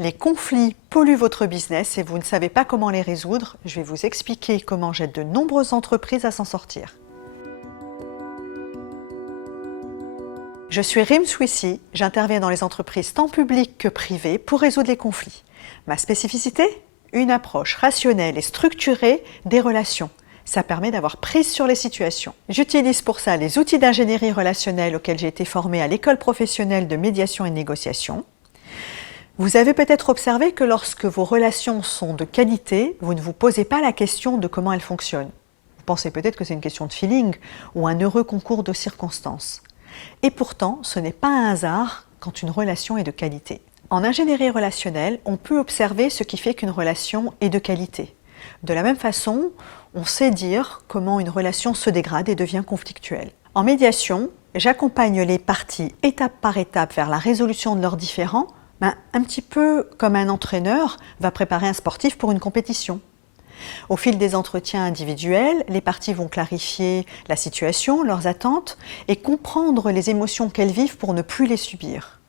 Les conflits polluent votre business et vous ne savez pas comment les résoudre. Je vais vous expliquer comment j'aide de nombreuses entreprises à s'en sortir. Je suis Rim Swissi, j'interviens dans les entreprises tant publiques que privées pour résoudre les conflits. Ma spécificité ? Une approche rationnelle et structurée des relations. Ça permet d'avoir prise sur les situations. J'utilise pour ça les outils d'ingénierie relationnelle auxquels j'ai été formée à l'école professionnelle de médiation et de négociation. Vous avez peut-être observé que lorsque vos relations sont de qualité, vous ne vous posez pas la question de comment elles fonctionnent. Vous pensez peut-être que c'est une question de feeling ou un heureux concours de circonstances. Et pourtant, ce n'est pas un hasard quand une relation est de qualité. En ingénierie relationnelle, on peut observer ce qui fait qu'une relation est de qualité. De la même façon, on sait dire comment une relation se dégrade et devient conflictuelle. En médiation, j'accompagne les parties étape par étape vers la résolution de leurs différends, un petit peu comme un entraîneur va préparer un sportif pour une compétition. Au fil des entretiens individuels, les parties vont clarifier la situation, leurs attentes et comprendre les émotions qu'elles vivent pour ne plus les subir.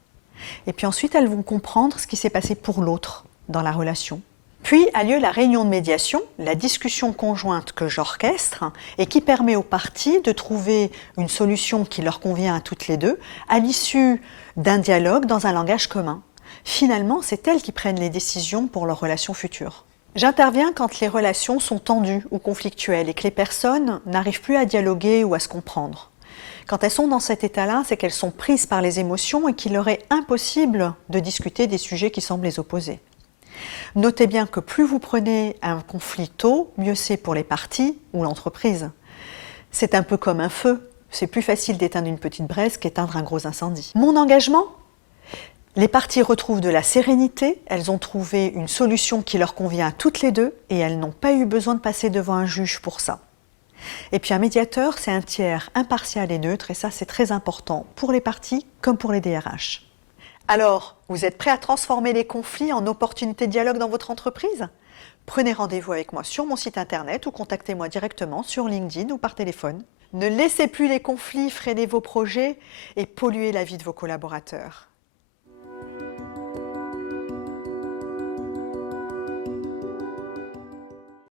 Et puis ensuite, elles vont comprendre ce qui s'est passé pour l'autre dans la relation. Puis a lieu la réunion de médiation, la discussion conjointe que j'orchestre et qui permet aux parties de trouver une solution qui leur convient à toutes les deux à l'issue d'un dialogue dans un langage commun. Finalement, c'est elles qui prennent les décisions pour leur relation future. J'interviens quand les relations sont tendues ou conflictuelles et que les personnes n'arrivent plus à dialoguer ou à se comprendre. Quand elles sont dans cet état-là, c'est qu'elles sont prises par les émotions et qu'il leur est impossible de discuter des sujets qui semblent les opposer. Notez bien que plus vous prenez un conflit tôt, mieux c'est pour les parties ou l'entreprise. C'est un peu comme un feu. C'est plus facile d'éteindre une petite braise qu'éteindre un gros incendie. Mon engagement ? Les parties retrouvent de la sérénité, elles ont trouvé une solution qui leur convient à toutes les deux et elles n'ont pas eu besoin de passer devant un juge pour ça. Et puis un médiateur, c'est un tiers impartial et neutre et ça c'est très important pour les parties comme pour les DRH. Alors, vous êtes prêts à transformer les conflits en opportunités de dialogue dans votre entreprise ? Prenez rendez-vous avec moi sur mon site internet ou contactez-moi directement sur LinkedIn ou par téléphone. Ne laissez plus les conflits freiner vos projets et polluer la vie de vos collaborateurs.